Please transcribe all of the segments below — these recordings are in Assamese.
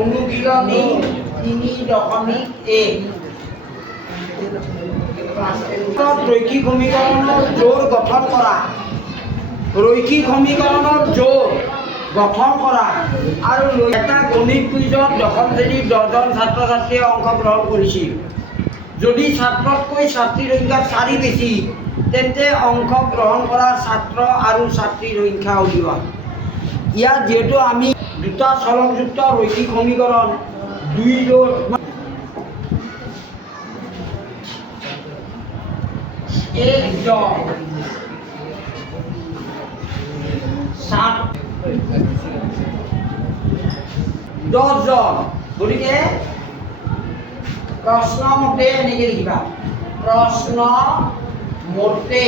অনুশীলনী 3.1 ৰৈখিক সমীকৰণৰ জোৰ গঠন কৰা ৰৈখিক সমীকৰণৰ জোৰ গঠন কৰা আৰু এটা গণিত কুইজত দশম শ্ৰেণীৰ 10জন ছাত্ৰ ছাত্ৰীয়ে অংশগ্ৰহণ কৰিছিল। যদি ছাত্ৰতকৈ ছাত্ৰীৰ সংখ্যা 4 বেছি তেন্তে অংশগ্ৰহণ কৰা ছাত্ৰ আৰু ছাত্ৰীৰ সংখ্যা উলিওৱা। ইয়াত যেহেতু আমি দুটা চলকযুক্ত ৰৈখিক সমীকৰণ 2 জোৰ 1 জন 10 জন গতিকে প্ৰশ্ন মতে এনেকৈ লিখিবা প্ৰশ্ন মতে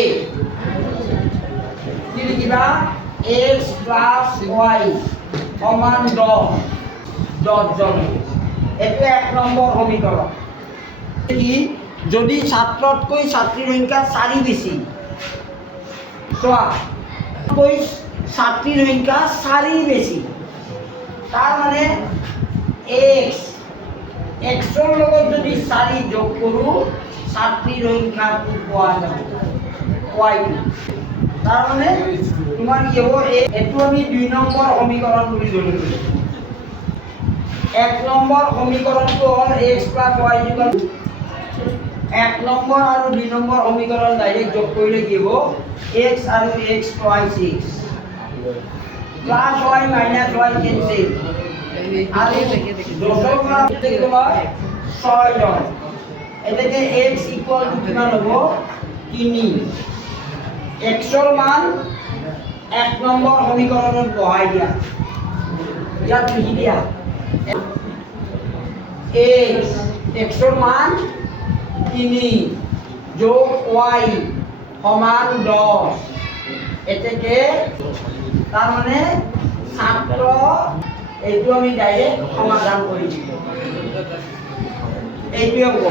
কি লিখিবা x + y সমান 10 জন। এইটো 1 নম্বৰ সমীকৰণ। কি যদি ছাত্ৰতকৈ ছাত্ৰীৰ সংখ্যা 4 বেছি চোৱা ছাত্ৰীৰ সংখ্যা 4 বেছি তাৰ মানে xৰ লগত যদি 4 যোগ কৰোঁ ছাত্ৰীৰ সংখ্যাটো পোৱা যাব y2। তাৰ মানে তোমাৰ কি হ'ব এইটো আমি 2 নম্বৰ সমীকৰণ বুলি ধৰিলোঁ। 1 নম্বৰ সমীকৰণটো হ'ল x + y = 1 নম্বৰ আৰু 2 নম্বৰ সমীকৰণ ডাইৰেক্ট যোগ কৰিলে কি হ'ব x আৰু x = 6 + y - y কেনসেল আৰু 10ৰ পৰা তোমাৰ 6 জন এতেকে x = কিমান হ'ব 3। xৰ মান 1 নম্বৰ সমীকৰণত বহাই দিয়া ইয়াত লিখি দিয়া xৰ মান 3 যোগ y সমান 10 এতেকে তাৰ মানে ছাত্ৰ এইটো আমি ডাইৰেক্ট সমাধান কৰি দিম এইটোৱে হ'ব।